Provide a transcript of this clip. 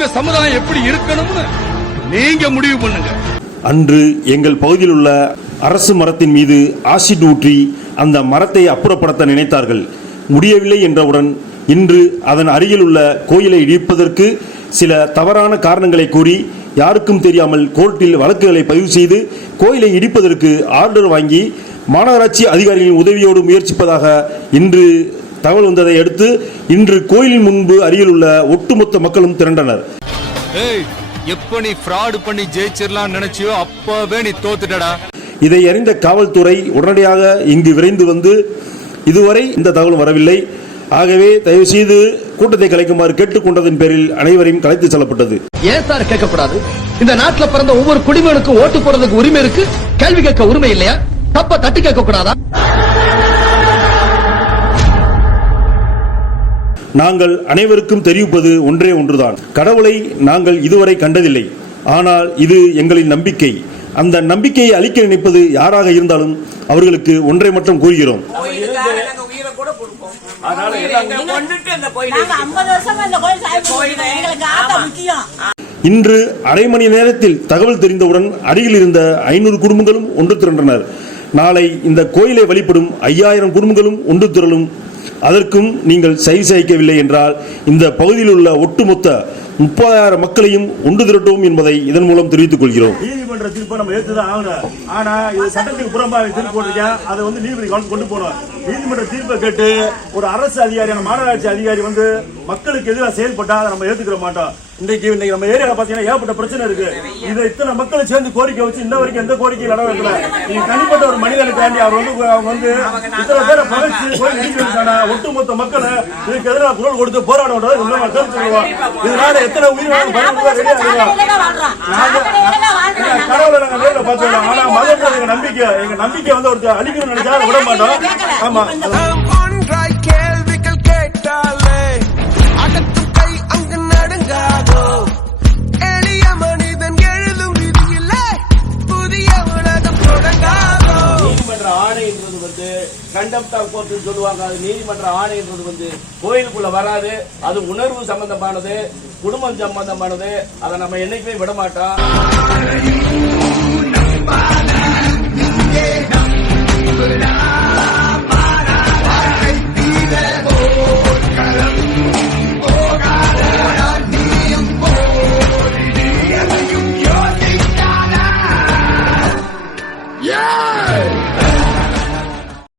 உங்க சமுதாயம் எப்படி இருக்கணும்னு நீங்க முடிவு பண்ணுங்க. அன்று எங்கள் பகுதியில் உள்ள அரசு மரத்தின் மீது ஆசிட் ஊற்றி அந்த மரத்தை அப்புறப்படுத்த நினைத்தார்கள். முடியவில்லை என்றவுடன் இன்று அதன் அருகில் உள்ள கோயிலை இடிப்பதற்கு சில தவறான காரணங்களை கூறி யாருக்கும் தெரியாமல் கோர்ட்டில் வழக்குகளை பதிவு செய்து கோயிலை இடிப்பதற்கு ஆர்டர் வாங்கி மாநகராட்சி அதிகாரிகளின் உதவியோடு முயற்சிப்பதாக இன்று தகவல் வந்ததை அடுத்து இன்று கோயிலின் முன்பு அருகில் உள்ள ஒட்டுமொத்த மக்களும் திரண்டனர். ஏய் எப்ப நீ ஃப்ராட் பண்ணி ஜெயிச்சிடலாம் நினைச்சியோ அப்பவே நீ தோத்துட்டடா. இதை அறிந்த காவல்துறை உடனடியாக இங்கு விரைந்து வந்து இதுவரை இந்த தகவலும் வரவில்லை. ஆகவே தயவு செய்து கூட்டத்தை கலைக்குமாறு கேட்டுக்கொண்டதன் பேரில் அனைவரையும் கலைத்து செல்லப்பட்டது. ஏன் சார் கேட்கக்கூடாது இந்த நாட்டுல பிறந்த ஒவ்வொரு குடிமகனுக்கும் ஓட்டு போடுறதுக்கு உரிமை இருக்கு? கேள்வி கேட்க உரிமை இல்லையா? தப்ப தட்டி கேட்க கூடாதா நாங்கள் அனைவருக்கும் தெரிவிப்பது ஒன்றே ஒன்றுதான். கடவுளை நாங்கள் இதுவரை கண்டதில்லை. ஆனால் இது எங்களின் நம்பிக்கை. அந்த நம்பிக்கையை அளிக்க நினைப்பது யாராக இருந்தாலும் அவர்களுக்கு ஒன்றை மட்டும் கூறுகிறோம். இன்று அரை மணி நேரத்தில் தகவல் தெரிந்தவுடன் அருகில் இருந்த ஐநூறு குடும்பங்களும் ஒன்று திரண்டனர். நாளை இந்த கோயிலை வழிபடும் ஐயாயிரம் குடும்பங்களும் ஒன்று திரளும். அதற்கும் நீங்கள் சைவ சகிக்கவில்லை என்றால் இந்த பகுதியில் உள்ள ஒட்டுமொத்த முப்பதாயிரம் மக்களையும் ஒன்று திரட்டுவோம் என்பதை இதன் மூலம் தெரிவித்துக் கொள்கிறோம். நீதிமன்ற தீர்ப்பை நம்ம ஏத்துதான் ஆகணும். ஆனா இது சட்டத்துக்கு புறம்பாக தீர்ப்பு போட்டிருக்கேன் அதை வந்து நீதிபதி கவனத்துக்கு கொண்டு போகணும். நீதிமன்ற தீர்ப்பை கேட்டு ஒரு அரசு அதிகாரி மாநகராட்சி அதிகாரி வந்து மக்களுக்கு எதிராக செயல்பட்டா அதை நம்ம ஏத்துக்கிற மாட்டோம். இன்னைக்கு இன்னைக்கு நம்ம ஏரியால பாத்தீங்கன்னா ஏகப்பட்ட பிரச்சனை இருக்கு. இதை இத்தனை மக்கள் சேர்ந்து கோரிக்கை வச்சு இன்ன வரைக்கும் எந்த கோரிக்கையும் நட வைக்கல நீங்க தனிப்பட்ட ஒரு மனிதனுக்காண்டி அவர் வந்து அவங்க வந்து இத்தனை பேரை பகைச்சு கோயில் இடிக்கிறதுக்கான ஒட்டுமொத்த மக்களை இதுக்கு எதிராக குரல் கொடுத்து போராட இதனால எத்தனை உயிரிழப்பு பயன்படுத்த ரெடியா இருக்கோம் ஆத்தரையில தான் வாழ்றோம் நாங்க- ஆத்தரையில தான் வாழ்றோம் நாங்க. கடவுளை நாங்க நேர்ல பார்த்தோம் ஆனா மதம் எங்க நம்பிக்கை எங்க நம்பிக்கை வந்து ஒரு அழிக்கணும்னு நினைச்சா அதை விட மாட்டோம். ஆமா. நாம் ஒன்றாய் கேள்விகள் கேட்டாலே அகத்தும் கை அங்கு நடுங்காதோ? எளிய மனிதன் எழுதும் விதியில்லை புதிய உலகம் தொடங்காதோ? நீதிமன்ற ஆணைன்றது வந்து கண்டம்டா கோர்ட்டுன்னு சொல்லுவாங்க. அது நீதிமன்ற ஆணைன்றது வந்து கோயிலுக்குள்ள வராது. அது உணர்வு சம்பந்தமானது. குடும்பம் சம்பந்தமானது அதை நம்ம என்னைக்குமே விட மாட்டோம்